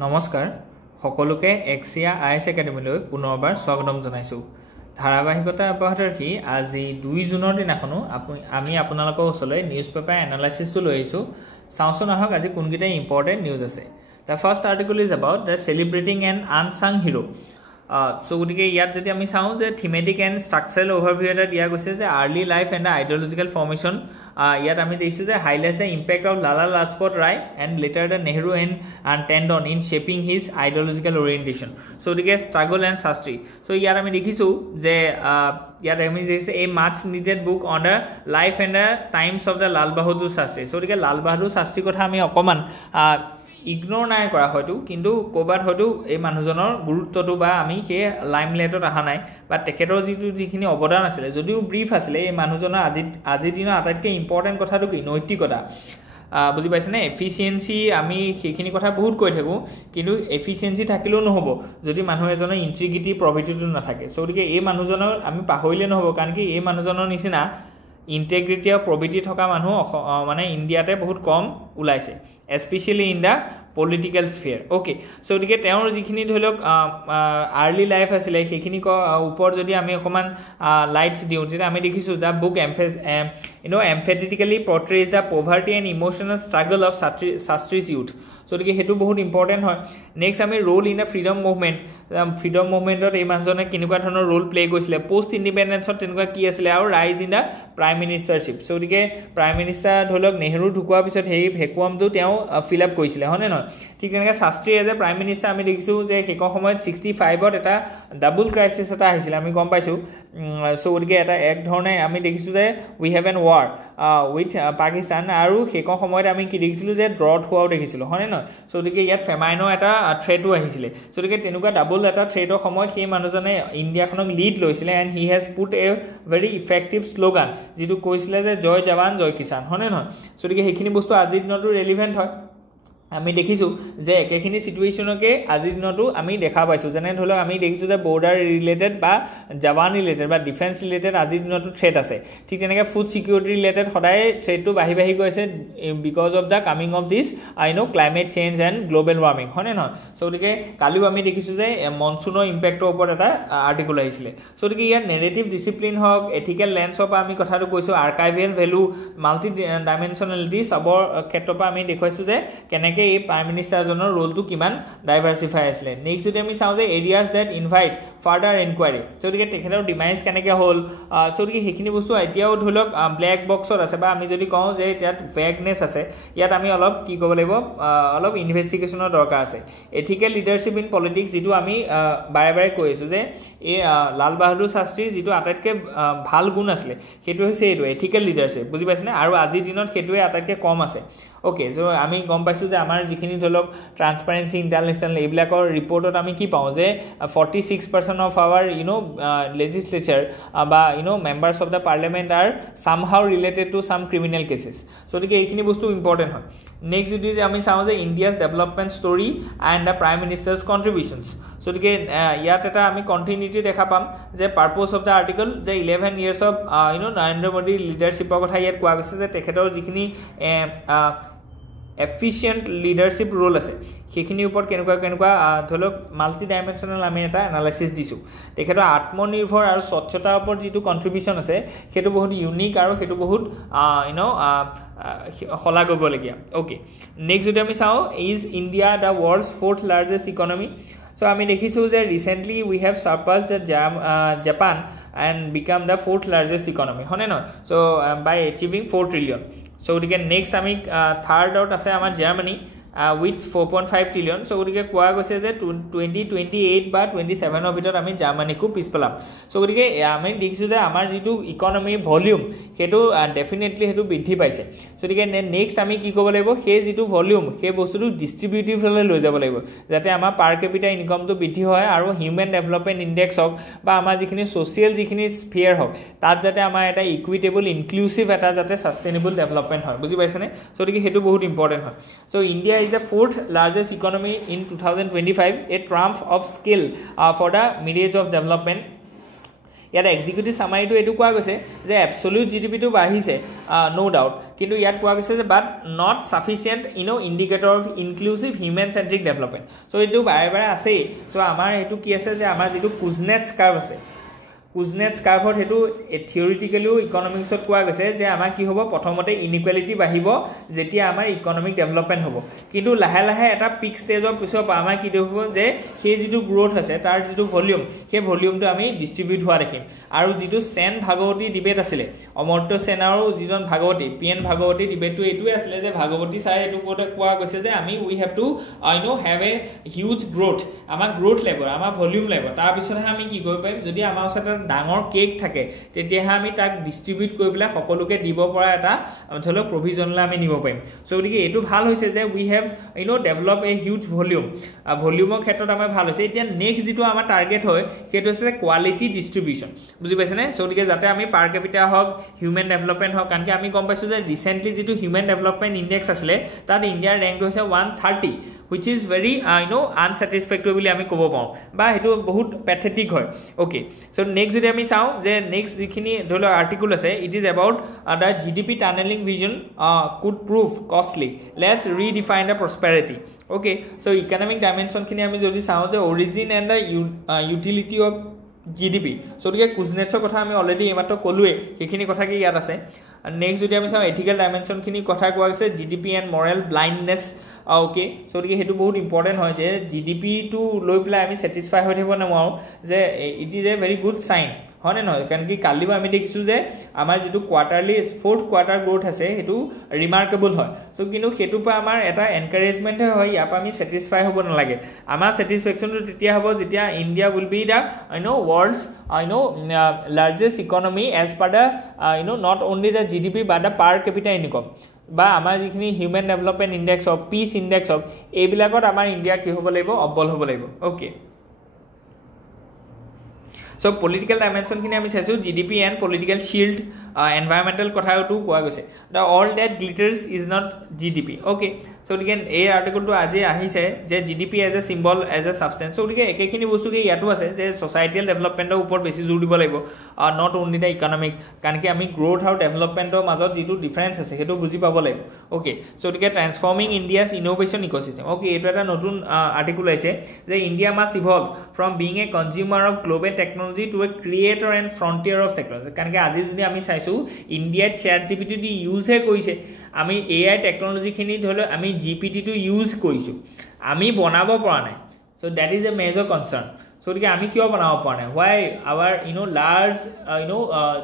নমস্কাৰ সকলোকে AXIA IAS একাডেমীলৈ পুনৰবাৰ স্বাগতম জনাইছো ধাৰাবাহিকতা অব্যাহত ৰাখি আজি 2 জুনৰ দিনাখনো আমি আপোনালোকৰ ওচৰলৈ নিউজ পেপাৰ এনালাইসিসটো লৈ আহিছো চাওঁচোন আহক আজি কোনকেইটা ইম্পৰ্টেন্ট নিউজ আছে The first article is about the celebrating an unsung hero. So gotike yat jodi ami saw je thematic and structural overview eta dia goise je early life and the ideological formation yat ami dekhise je highlights the impact of Lala Lajpat Rai and later the Nehru and Tandon in shaping his ideological orientation. So gotike struggle and Shastri. So yat ami dekhisu je yat ami dekhise a much needed book on the life and the times of the Lal Bahadur Shastri. So gotike Lal Bahadur Shastri kotha ami okoman ignore নাই করা হয়তো কিন্তু কোবাত হয়তো এই মানুহজনৰ গুৰুত্বটো বা আমি হে লাইমলাইটত আহা নাই বা তেখেতৰ যিখিনি অৱদান আছিল যদিও ব্ৰিফ আছিল এই মানুহজনৰ আজি দিনৰ আটাইতকৈ ইম্পৰ্টেন্ট কথাটো কি নৈতিকতা বুজি পাইছে নে এফিচিয়েন্সি আমি সেইখিনি কথা বহুত কৈ থাকো কিন্তু এফিচিয়েন্সি থাকিলেও নহব যদি মানুহ এজনৰ ইন্টিগ্ৰিটি প্ৰভিটিটো নাথাকে সো গতিকে এই মানুহজনৰ আমি পাহৰিলে নহব কাৰণ কি এই মানুহজনৰ নিচিনা ইন্টিগ্ৰিটি আৰু প্ৰভিটি থকা মানুহ মানে ইণ্ডিয়াতে বহুত কম ওলাইছে especially in the political sphere okay so dike teor jikhini dholok early life asile hekhini ko upor jodi ami okoman lights diu jeta ami dekhisu the book emphatically portrays the poverty and emotional struggle of Shastri's youth so dike hetu bahut important hoy next ami role in the freedom movement ot ei manjone kinuka thono role play goisile post independence ot tenuka ki asile aru rise in the prime ministership so dike prime minister dholok Nehru dhukwa pisot hei vacuum tu teo fill up koisile hone no ঠিক এনেকা Shastri as a prime minister আমি দেখিছো যে hectare সময়ত 65 ত এটা double crisis এটা আহিছিল আমি গম পাইছো সো গতিকে এটা এক ধৰণে আমি দেখিছো যে we have an war with Pakistan আৰু হেকৰ সময়ত আমি কি দেখিছিলো যে ড্ৰট হোৱাও দেখিছিলো হনে নহয় সো গতিকে ইয়াত ফেমাইনৰ এটা থ্ৰেটো আহিছিল সো গতিকে তেনুকা ডাবল এটা থ্ৰেটৰ সময়ত সেই মানুহজনে ইণ্ডিয়াখনক লিড লৈছিলে and he has put a very effective slogan যেটো কৈছিলে যে জয় জৱান জয় কিষাণ হনে নহয় সো গতিকে হেখিনি বস্তু আজিৰ দিনতো ৰেলেভেন্ট হয় আমি দেখিছো যে একেখিনি সিচুৱেচনকে আজিৰ দিনতো আমি দেখা পাইছো যেনে ধৰক আমি দেখিছো যে বৰ্ডাৰ ৰিলেটেড বা জৱান ৰিলেটেড বা ডিফেন্স ৰিলেটেড আজিৰ দিনতো থ্ৰেট আছে ঠিক তেনেকৈ ফুড সিকিউৰিটি ৰিলেটেড সদায় থ্ৰেটটো বাঢ়ি গৈছে because of the coming of this climate change and global warming হনে নহয় সো গতিকে কালিও আমি দেখিছো যে মনসুনৰ ইম্প্যাক্টৰ ওপৰত এটা আৰ্টিকল আহিছিল সো গতিকে ইয়াৰ নেৰেটিভ ডিসিপ্লিন হক এথিক্যাল লেন্সৰ পৰা আমি কথাটো কৈছো আৰ্কাইভেল ভ্যালু মাল্টি ডাইমেনশনালিটি সবৰ ক্ষেত্ৰৰ পৰা আমি দেখুৱাইছো যে কেনেকৈ এই প্ৰাইম মিনিষ্টাৰ জনৰ ৰোলটো কিমান ডাইভাৰ্সিফাই আছিল নেক্সট যদি আমি চাও যে areas that invite further enquiry so গতিকে তেখেতৰ ডিমাইজ কেনেকৈ হ'ল সো গতিকে হেখিনি বস্তু এতিয়াও ধৰক ব্ল্যাক বক্সত আছে বা আমি যদি কওঁ যে ইয়াত ভেগনেস আছে ইয়াত আমি অলপ কি ক'ব লাগিব অলপ ইনভেষ্টিগেশ্যনৰ দৰকাৰ আছে এথিক্যাল লিডাৰশিপ ইন পলিটিক্স যেটো আমি বাৰে কৈ আছো যে এই লাল বাহাদুৰ শাস্ত্ৰী যেটো আটাইতকৈ ভাল গুণ আছিল সেইটো হৈছে এইটো এথিক্যাল লিডাৰশিপ বুজি পাইছেনে আৰু আজিৰ দিনত সেইটোৱে আটাইতকৈ কম আছে Okay, so আমি গম পাইছো যে আমাৰ যিখিনি ধৰক ট্ৰান্সপাৰেন্সি ইন্টাৰনেশ্যনেল এইবিলাকৰ ৰিপৰ্টত আমি কি পাওঁ যে 46% of our legislature বা members of the parliament are somehow related to some criminal cases so গতিকে এইখিনি বস্তু ইম্পৰ্টেন্ট হয় নেক্সট যদি আমি চাওঁ যে India's development story and the prime minister's contributions so গতিকে ইয়াত এটা আমি কন্টিনিউটি দেখা পাম যে পাৰপজ অফ দা আৰ্টিকল যে 11 ইয়াৰ্ছ অফ নৰেন্দ্ৰ মোদীৰ লিডাৰশ্বিপৰ কথা ইয়াত কোৱা গৈছে যে তেখেতৰ যিখিনি efficient leadership role আছে হেখিনি ওপৰত কেনেকুৱা ধৰক মাল্টি ডাইমেনশনাল আমি এটা এনালাইসিস দিছো তেখেতৰ আত্মনিৰ্ভৰ আৰু স্বচ্ছতাৰ ওপৰত যেটো কন্ট্ৰিবিউশন আছে হেতু বহুত ইউনিক আৰু হেতু বহুত হলা গবলগিয়া ওকে নেক্সট যদি আমি চাও is India the world's fourth largest economy so আমি দেখিছো যে recently we have surpassed the Japan and become the fourth largest economy hone no so by achieving 4 trillion so we can next ami third out ase amar Germany with 4.5 trillion so গতিকে কোৱা গৈছে যে 2028 বা 27 ৰ ভিতৰত আমি জাৰ্মানীকো পিছ পেলাম so গতিকে আমি দেখিছো যে আমাৰ যেটো ইকোনমি ভলিউম হেতু ডেফিনেটলি হেতু বৃদ্ধি পাইছে so গতিকে নেক্সট আমি কি কৰিব লাগিব হে যেটো ভলিউম হে বস্তুটো ডিস্ট্ৰিবিউটিভ হলে লৈ যাব লাগিব যাতে আমাৰ পাৰ ক্যাপিটা ইনকামটো বৃদ্ধি হয় আৰু হিউম্যান ডেভেলপমেন্ট ইনডেক্স হক বা আমাৰ যিখিনি সোশিয়াল যিখিনি স্ফিয়াৰ হক তাত যাতে আমাৰ এটা ইকুইটেবল ইনক্লুসিভ এটা যাতে সাস্টেইনেবল ডেভেলপমেন্ট হয় বুজি পাইছনে so গতিকে হেতু বহুত ইম্পৰ্টেন্ট হয় so India is the fourth largest economy in 2025 a triumph of skill for the myriad of development ইয়াত এক্সিকিউটিভ সামাৰীটো এটো কোৱা গৈছে যে এবসলিউট জিডিপি টো বাঢ়িছে নো ডাউট কিন্তু ইয়াত কোৱা গৈছে যে but not sufficient indicator of inclusive human centric development so এটো বাৰে আছে সো আমাৰ এটো কি আছে যে আমাৰ যেটো কুজনেটছ কাৰ্ভ আছে কুজনেটছ কাৰ্ভত হেতু থিওৰিটিক্যালি ইকোনমিক্সত কোৱা গৈছে যে আমাৰ কি হ'ব প্ৰথমতে ইনইকুৱেলিটি বাঢ়িব যেতিয়া আমাৰ ইকোনমিক ডেভেলপমেন্ট হ'ব কিন্তু লাহে লাহে এটা পিক ষ্টেজৰ পিছত আমাৰ কি হ'ব যে সেই যেটো গ্ৰোথ আছে তাৰ যেটো ভলিউম সেই ভলিউমটো আমি ডিস্ট্ৰিবিউট হোৱা দেখিম আৰু যেটো সেন ভাগৱতী ডিবেট আছিল অমৰ্ত্য সেন আৰু যিজন ভাগৱতী পিএন ভাগৱতী ডিবেটটো এটোৱে আছিল যে ভাগৱতী চাই এটো কোৱা গৈছে যে আমি we have to have a huge growth আমাৰ গ্ৰোথ লেভেল আমাৰ ভলিউম লেভেল তাৰ পিছতহে আমি কি কৰিব পাৰিম যদি আমাৰ ওচৰত ডাঙৰ কেক থাকে তেতিয়া আমি তাক ডিস্ট্ৰিবিউট কৰি পেলাই সকলোকে দিব পৰা এটা ধৰক প্ৰভিজনলৈ আমি নিব পাৰিম সো গতিকে এটো ভাল হৈছে যে we have develop a huge volume ভলিউমৰ ক্ষেত্ৰত আমাৰ ভাল হৈছে এতিয়া নেক্সট যেটো আমাৰ টাৰ্গেট হয় সেইটো হৈছে কোৱালিটি ডিস্ট্ৰিবিউচন বুজি পাইছেনে সো গতিকে যাতে আমি পাৰ ক্যাপিটা হক হিউম্যান ডেভেলপমেন্ট হক কাৰণ কি আমি গম পাইছো যে ৰিসেন্টলি যেটো হিউম্যান ডেভেলপমেন্ট ইনডেক্স আছিল তাত ইণ্ডিয়াৰ ৰেংক হৈছে 130 which is very unsatisfactory বুলি আমি ক'ব পাওঁ বা হেতু বহুত প্যাথেটিক হয় ওকে সো নেক্সট যদি আমি চাও যে নেক্সট যিখিনি ধৰিলো আৰ্টিকল আছে it is about the GDP tunneling vision could prove costly let's redefine the prosperity okay so economic dimension খিনি আমি যদি চাও যে origin and the utility of GDP so গতিকে কুজনেটছৰ কথা আমি অলৰেডি এমাত্ৰ কলোৱে সেইখিনি কথা কি ইয়াত আছে নেক্সট যদি আমি চাও এথিক্যাল ডাইমেনশন খিনি কথা কোৱা আছে GDP and moral blindness okay so গতিকে হেতু বহুত ইম্পৰ্টেন্ট হয় যে GDP টু লৈ প্লাই আমি স্যাটিসফাই হৈ থাকিব নোৱাৰো যে it is a very good sign হনে নহয় কাৰণ কি কালি আমি দেখিছো যে আমাৰ যেটো কোৱাৰ্টাৰলি ফোৰ্থ কোৱাৰ্টাৰ গ্ৰোথ আছে হেতু ৰিমাৰ্কেবল হয় সো কিন্তু হেতু পা আমাৰ এটা এনকাৰেজমেন্ট হয় ইয়াপ আমি স্যাটিসফাই হ'ব নালাগে আমাৰ স্যাটিসফেকশনটো তেতিয়া হ'ব যেতিয়া India will be the world's largest economy as per the not only the GDP but the per capita income বা আমাৰ যিখিনি human development index of piece index of এইবিলাকত আমাৰ ইন্ডিয়া কি হ'ব লাগিব অব্বল হ'ব লাগিব ওকে so political dimension খিনি আমি চাইছো GDP and political shield environmental কথাটো কোৱা গৈছে the all that glitters is not GDP okay so again এই আৰ্টিকলটো আজি আহিছে যে GDP as a symbol as a substance so গতিকে একেখিনি বস্তু কি ইয়াতো আছে যে সোসাইটিয়াল ডেভেলপমেন্টৰ ওপৰত বেছি জোৰ দিব লাগিব not only the economic কাৰণ কি আমি গ্ৰোথ আৰু ডেভেলপমেন্টৰ মাজত যেটো ডিফাৰেন্স আছে হেতু বুজি পাব লাগিব okay so গতিকে transforming India's innovation ecosystem okay এইটো এটা নতুন আৰ্টিকল আছে যে India must evolve from being a consumer of global technology to a creator and frontier of technology কাৰণ কি আজি যদি আমি চাইছো ইণ্ডিয়া ChatGPT দি ইউজ হে কৰিছে আমি AI টেকনলজি খিনি ধৰিলো আমি GPT টু ইউজ কৰিছো আমি বনাব পৰা নাই so that is a major concern so গতিকে আমি কিয় বনাব পৰা নাই why our large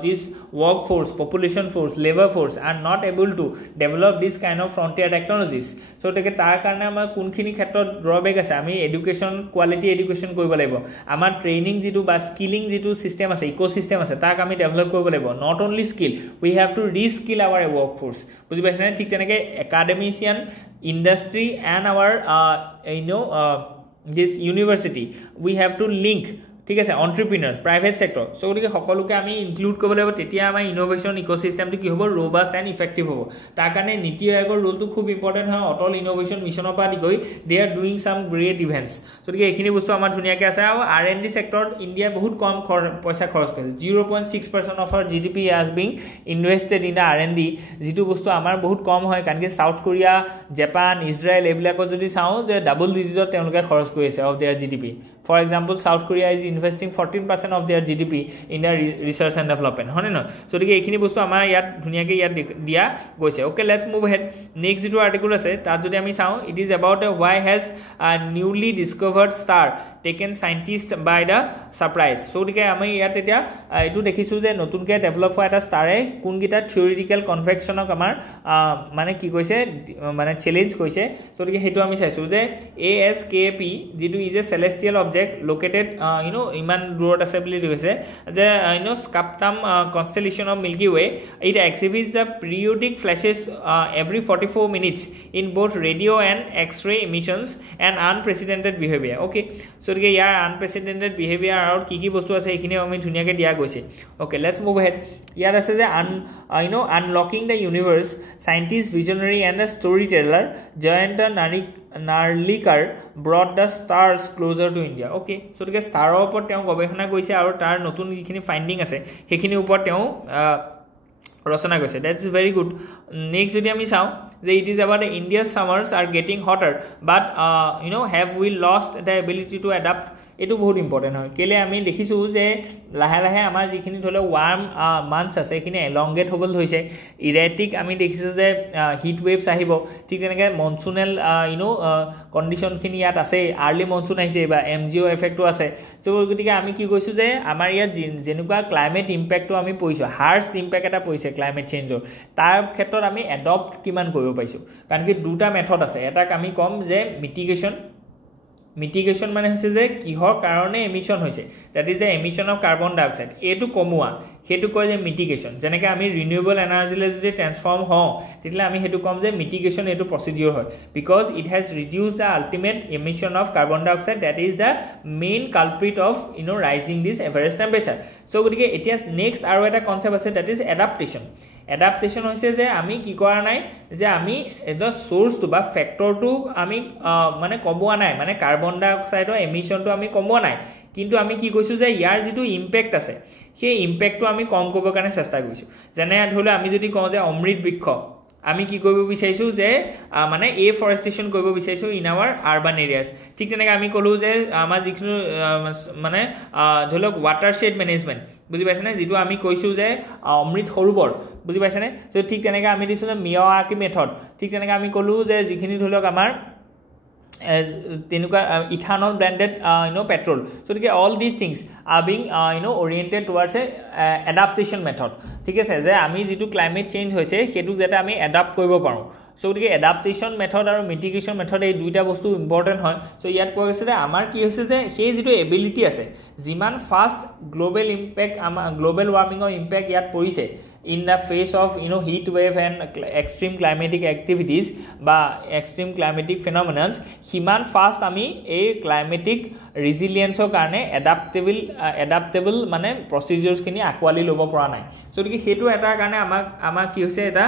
this workforce population force labor force are not able to develop this kind of frontier technologies so গতিকে তাৰ কাৰণে আমাৰ কোনখিনি ক্ষেত্ৰত ড্ৰবেক আছে আমি এডুকেশন কোৱালিটি এডুকেশন কৰিব লাগিব আমাৰ ট্ৰেইনিং যেটো বা স্কিলিং যেটো সিস্টেম আছে ইকোসিস্টেম আছে তাক আমি ডেভেলপ কৰিব লাগিব not only skill we have to reskill our workforce বুজি পাইছেনে ঠিক তেনেকে একাডেমিচিয়ান industry and our this university we have to link ঠিক আছে entrepreneurs private sector so গতিকে সকলোকে আমি ইনক্লুড কৰিব লাগিব তেতিয়া আমাৰ ইনোভেশন ইকোসিস্টেমটো কি হ'ব robust and effective হ'ব তাৰ কাৰণে নীতি আয়োগৰ ৰোলটো খুব ইম্পৰ্টেন্ট হয় অটল ইনোভেশন মিছনৰ পৰা গৈ they are doing some great events so গতিকে এখিনি বস্তু আমাৰ ধুনিয়াকে আছে আৰু R&D সেক্টৰত ইন্ডিয়া বহুত কম পইচা খৰচ কৰিছে 0.6% of our GDP has been invested in the R&D যেটো বস্তু আমাৰ বহুত কম হয় কাৰণ কি সাউথ কোৰিয়া জাপান ইজৰাইল এইবিলাকত যদি চাও যে ডাবল ডিজিটত তেওঁলোকে খৰচ কৰিছে of their GDP for example South Korea is investing 14% of their GDP in their research and development হনে ন সো গতিকে এখিনি বস্তু আমাৰ ইয়াত ধুনিয়াকে ইয়াত দিয়া গৈছে okay let's move ahead next যেটো আৰ্টিকল আছে তাত যদি আমি চাও it is about why has a newly discovered star taken scientists by the surprise so গতিকে আমি ইয়াত এতিয়া এটো দেখিছো যে নতুনকে ডেভেলপ হোৱা এটা স্টাৰে কোনগিটা থিওৰিটিক্যাল কনভেকশনক আমাৰ মানে কি কৈছে মানে চ্যালেঞ্জ কৈছে সো গতিকে হেতু আমি চাইছো যে ASKP যেটো is a celestial object located iman doorat ase boli কৈছে যে Scutum constellation of Milky Way it exhibits the periodic flashes every 44 minutes in both radio and x-ray emissions and unprecedented behavior okay so gege yaar unprecedented behavior out ki bostu ase ekine ami dhuniake dia goise okay let's move ahead yaar ase je unlocking the universe scientist visionary and the storyteller Jayanta Narlikar brought the stars closer to India okay so গতিকে ষ্টাৰৰ ওপৰত তেওঁ গৱেষণা কৰিছে আৰু তাৰ নতুন যিখিনি ফাইন্ডিং আছে সেইখিনি ওপৰত তেওঁ ৰচনা কৰিছে that's very good next যদি আমি চাওঁ যে it is about India's summers are getting hotter but have we lost the ability to adapt এটো বহুত ইম্পৰ্টেন্ট হয় কেলে আমি দেখিছো যে লাহে লাহে আমাৰ যিখিনি ধলে ওয়াৰ্ম মান্থস আছে এখিনি এলংগেট হবল হৈছে ইৰেটিক আমি দেখিছো যে হিট ওয়েভস আহিব ঠিক তেনেকে মনসুনেল কন্ডিশন খিনি ইয়াত আছে আৰ্লি মনসুন আহিছে বা এমজিও এফেক্টও আছে সো গতিকে আমি কি কৈছো যে আমাৰ ইয়াত যেনেকুৱা ক্লাইমেট ইম্প্যাক্টটো আমি পইছো হাৰ্শ ইম্প্যাক্ট এটা পইছে ক্লাইমেট চেঞ্জৰ তাৰ ক্ষেত্ৰত আমি এডপ্ট কিমান কৰিব পাইছো কাৰণ কি দুটা মেথড আছে এটা আমি কম যে mitigation মানে হৈছে যে কিহৰ কাৰণে এমিশন হৈছে that is the emission of carbon dioxide এটো কমোৱা হেতু কয় যে মিটিগেশন যেনেকে আমি রিনিউয়েবল এনার্জি লে যদি ট্রান্সফর্ম হও তেতিলে আমি হেতু কম যে মিটিগেশন এটো প্রসিডিউর হয় because it has reduced the ultimate emission of carbon dioxide that is the main culprit of rising this average temperature so গতিকে এতিয়া নেক্সট আৰু এটা কনসেপ্ট আছে that is adaptation হৈছে যে আমি কি কৰা নাই যে আমি এটো সোৰ্স টু বা ফ্যাক্টৰ টু আমি মানে কমোৱা নাই মানে কাৰ্বন ডাই অক্সাইডৰ এমিশনটো আমি কমোৱা নাই কিন্তু আমি কি কৈছো যে ইয়াৰ যেটো ইম্প্যাক্ট আছে সেই ইম্প্যাক্টটো আমি কম কৰিব কাৰণে চেষ্টা কৰিছো যেনে ধলে আমি যদি কওঁ যে অমৃত বৃক্ষ আমি কি কৰিব বিচাৰিছো যে মানে এফৰেষ্টেশন কৰিব বিচাৰিছো ইন আৱাৰ আৰবান এৰিয়াস ঠিক তেনেকৈ আমি কলো যে আমাৰ যিখিনি মানে ধলক ওয়াটাৰশেড ম্যানেজমেন্ট বুজি পাইছে না যেটো আমি কৈছো যে অমৃত সৰোবৰ বুজি পাইছে না সো ঠিক তেনেকৈ আমি দিছো যে মিয়াৱাকি মেথড ঠিক তেনেকৈ আমি কলো যে যিখিনি ধলক আমাৰ tenuka ethanol blended petrol so all these things are being oriented towards a adaptation method ঠিক আছে যে আমি যেটো ক্লাইমেট চেঞ্জ হৈছে হেতু যেটা আমি অ্যাডাপ্ট কৰিব পাৰো সো গতিকে এডাপ্টেশন মেথড আৰু মিটিগেশন মেথড এই দুইটা বস্তু ইম্পৰ্টেন্ট হয় সো ইয়াত কোৱা গৈছে যে আমাৰ কি হৈছে যে সেই যেটো এবিলিটি আছে যিমান ফাস্ট গ্লোবাল ইম্প্যাক্ট গ্লোবাল ওয়াৰ্মিংৰ ইম্প্যাক্ট ইয়াত পৰিছে in the face of heat wave and extreme climatic activities ba extreme climatic phenomena himan fast ami a climatic resilience or karone adaptable mane procedures kini aqually lobo pora nai so dike hetu eta karone ama ki hoise eta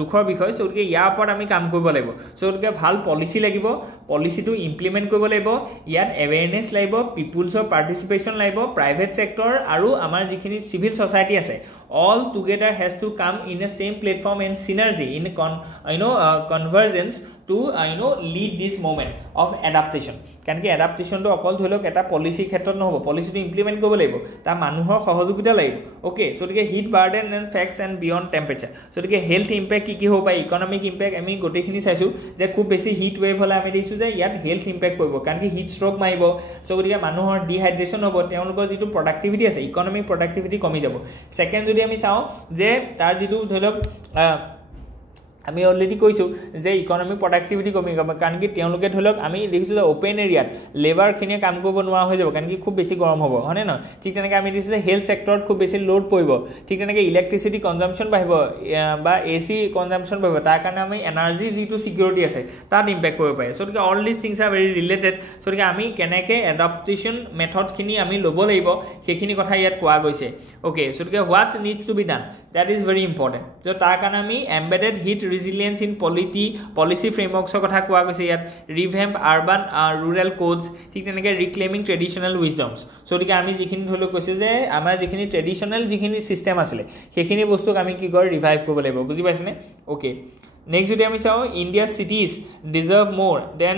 dukhor bishoy so dike ya upor ami kaam koribo lagibo so dike bhal policy lagibo policy to implement koribo lagibo yat awareness lagibo people's participation lagibo private sector aru amar jikhini civil society ase all together has to come in a same platform and synergy in convergence to lead this moment of adaptation can ki adaptation to okol dholok eta policy khetrot no hobo policy to implement kobo laibo ta manuhor sohojogita laibo okay so dike heat burden and facts and beyond temperature so dike health impact ki hobo pai economic impact ami gote khini saisu je khub beshi heat wave hola ami deisu je yat health impact koibo kan ki heat stroke maibo so dike manuhor dehydration hobo teonlokor jitu productivity ase economic productivity komi jabo second jodi ami sao je tar jitu dholok আমি already কইছো যে economic productivity কমি গব কারণ কি তেওঁলোকে ধলক আমি দেখিছো যে ওপেন এরিয়াত লেবার খিনিয়ে কাম কৰিব নোৱা হৈ যাব কাৰণ কি খুব বেছি গৰম হ'ব হনে ন ঠিক তেনেকৈ আমি দেখিছো যে হেলথ সেক্টৰত খুব বেছি লোড পৰিব ঠিক তেনেকৈ ইলেক্ট্ৰিসিটি কনজাম্পশন বাঢ়িব বা এসি কনজাম্পশন বাঢ়িব তাৰ কাৰণে আমি এনাৰ্জি যেটো সিকিউৰিটি আছে তাত ইম্প্যাক্ট কৰিব পাৰে so all this things are very related so আমি কেনেকে এডাপ্টেশন মেথড খিনি আমি লব লাগিব সেইখিনি কথা ইয়াত কোৱা গৈছে okay so what's needs to be done that is very important so তাৰ কাৰণে আমি embedded heat resilience in policy frameworks কথা কোৱা গৈছে ইয়াত revamp urban rural codes ঠিক তেনেকৈ reclaiming traditional wisdoms so ঠিক আমি যিখিনি ধলো কৈছে যে আমাৰ যিখিনি ট্ৰেডিশনাল যিখিনি সিস্টেম আছিল সেইখিনি বস্তুক আমি কি কৰ ৰিভাইভ কৰিব লাগিব বুজি পাইছনে ওকে next যদি আমি চাও India cities deserve more than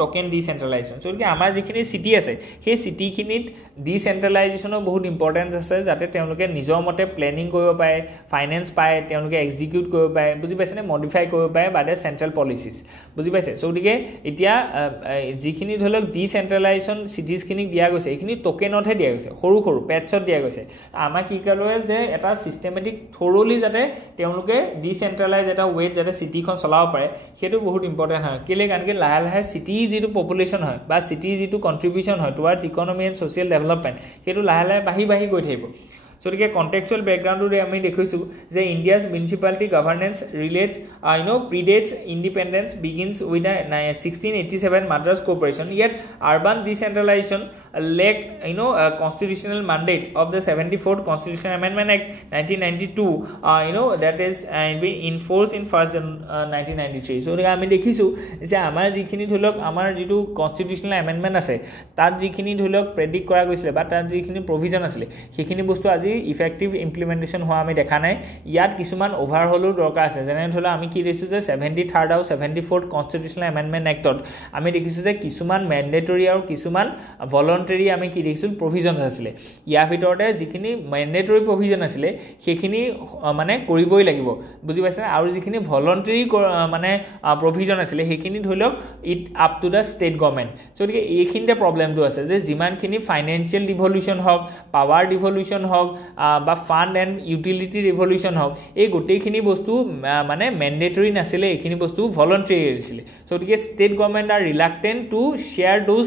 token decentralization so কি আমাৰ যিখিনি সিটি আছে সেই সিটি খিনিত ডিসেন্ট্ৰালাইজেশনৰ বহুত ইম্পৰ্টেন্স আছে যাতে তেওঁলোকে নিজৰ মতে প্ল্যানিং কৰিব পায় ফাইনান্স পায় তেওঁলোকে এক্সিকিউট কৰিব পায় বুজি পাইছনে মডিফাই কৰিব পায় বাদে সেন্ট্ৰাল পলিচিজ বুজি পাইছে সো গতিকে এতিয়া যিখিনি ধলক ডিসেন্ট্ৰালাইজেশন সিটিজ খিনি দিয়া গৈছে এইখিনি টোকেনতহে দিয়া গৈছে সৰু সৰু পেটছত দিয়া গৈছে আমাৰ কি কলৱে যে এটা সিস্টেমেটিক থৰলি যাতে তেওঁলোকে ডিসেন্ট্ৰালাইজ এটা ওয়ে যাতে সিটিখন চলাব পাৰে হেতু বহুত ইম্পৰ্টেন্ট হয় কেলে কাৰণ কি লাহে লাহে সিটি যেটো পপুলেশন হয় বা সিটি যেটো কন্ট্ৰিবিউশন হয় towards economy and social development হেতু লাহে লাহে বাহি গৈ থাকিব So the contextual background to আমি দেখিছো যে India's municipality governance relates predates independence, begins with the 1687 Madras Corporation, yet urban decentralization lacked constitutional mandate of the 74th Constitutional Amendment Act 1992 that is being enforced in 1st 1993. So আমি দেখিছো যে আমাৰ যিখিনি ধলক আমাৰ যেটো কনস্টিটিউশনাল এমেন্ডমেন্ট আছে তাত যিখিনি ধলক প্ৰেডিক্ট কৰা গৈছিল বা তাত যিখিনি প্ৰভিজন আছিল সেইখিনি বস্তু আজি ইফেক্টিভ ইমপ্লিমেন্টেশন হোৱা আমি দেখা নাই ইয়াত কিছুমান ওভাৰহলৰ দৰকাৰ আছে যেনে ধলা আমি কি দেখিছো যে 73rd আৰু 74th কনস্টিটিউশনাল এমেন্ডমেন্ট এক্টত আমি দেখিছো যে কিছুমান ম্যান্ডেটৰি আৰু কিছুমান ভলান্টাৰি আমি কি দেখিছো প্ৰভিজন আছিল ইয়াৰ ভিতৰতে যিখিনি ম্যান্ডেটৰি প্ৰভিজন আছিল সেইখিনি মানে কৰিবই লাগিব বুজি পাইছে আৰু যিখিনি ভলান্টাৰি মানে প্ৰভিজন আছিল সেইখিনি ধলক it up to the state government so এইখিনিতে প্ৰবলেমটো আছে যে যিমানখিনি ফাইনান্সিয়াল ৰিভলিউশন হক পাৱাৰ ৰিভলিউশন হক বা ফান্ড এন্ড ইউটিলিটি ৰিভলিউশন হক এই গোটেইখিনি বস্তু মানে ম্যান্ডেটৰি নাছিল এইখিনি বস্তু ভলান্টাৰি আছিল so state government are reluctant to share those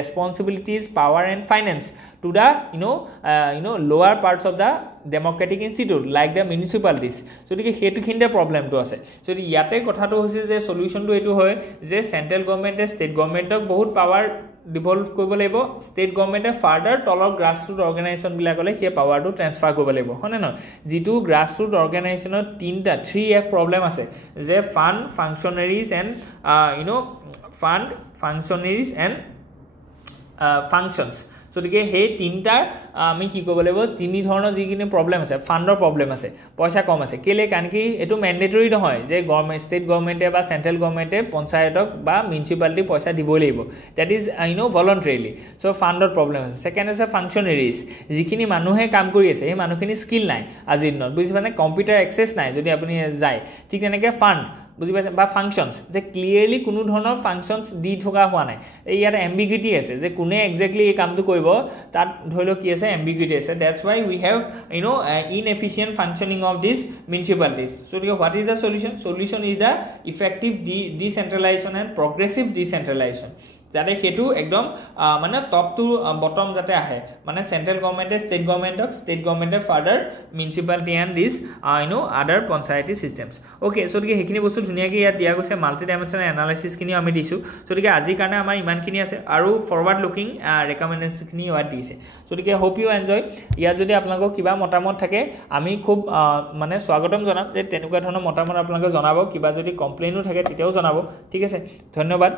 responsibilities, power and finance to the lower parts of the democratic institute like the municipalities. So hetu khinde problem to ase. So yate kotha to hoise je solution to etu hoy je central government e state government ok bahut power devolve koibo laibo, state government e further tolor grassroots organization bilakole he power to transfer koibo laibo hone no jitu grassroots organization or 3F problem ase je fund functionaries and fund functionaries and functions. So the hey tintar আমি কি কব লাগিব তিনি ধৰণৰ যিকিনে problem আছে ফান্ডৰ problem আছে পইচা কম আছে কেলে কান কি এটো ম্যান্ডেটৰি নহয় যে গভৰ্নমেন্ট ষ্টেট গভৰ্নমেন্টে বা সেন্ট্ৰেল গভৰ্নমেন্টে পঞ্চায়তক বা মিউনিসিপালিটি পইচা দিবই লাগিব দ্যাট ইজ ভলান্টাৰিলি সো ফান্ডৰ প্ৰবলেম আছে সেকেন্ড আছে ফাংচনাৰিজ যিখিনি মানুহে কাম কৰি আছে এই মানুহখিনি স্কিল নাই আজিৰ দিনত বুজি মানে কম্পিউটাৰ এক্সেস নাই যদি আপুনি যায় ঠিক তেনেকৈ ফান্ড বুজি পাইছে বা ফাংশনস যে ক্লিয়াৰলি কোনো ধৰণৰ ফাংশনস দি থকা হোৱা নাই এই ইয়াৰ এম্বিগুইটি আছে যে কোনে এক্স্যাক্টলি এই কামটো কৰিব তাত ধৰিলো কি আছে ambiguity আছে that's why we have inefficient functioning of these municipalities so what is the solution is the effective decentralization and progressive decentralization যাতে হেতু একদম মানে টপ টু বটম যাতে আহে মানে central government state government further municipality and this other panchayati systems okay so ঠিক হেখিনি বস্তু ধুনিয়াকে ইয়াত দিয়া গৈছে মাল্টি ডাইমেনশনাল এনালাইসিস কিনি আমি দিছো সো ঠিক আজি কাৰণে আমাৰ ইমানখিনি আছে আৰু ফৰৱাৰ্ড লুকিং ৰেকমেন্ডেশন কিনি ইয়াত দিছে সো ঠিক হোপ ইউ এনজয় ইয়াত যদি আপোনালোকৰ কিবা মতামত থাকে আমি খুব মানে স্বাগতম জনাম যে তেনেকুৱা ধৰণৰ মতামত আপোনালোকে জনাব কিবা যদি কমপ্লেইনও থাকে তেতিয়াও জনাব ঠিক আছে ধন্যবাদ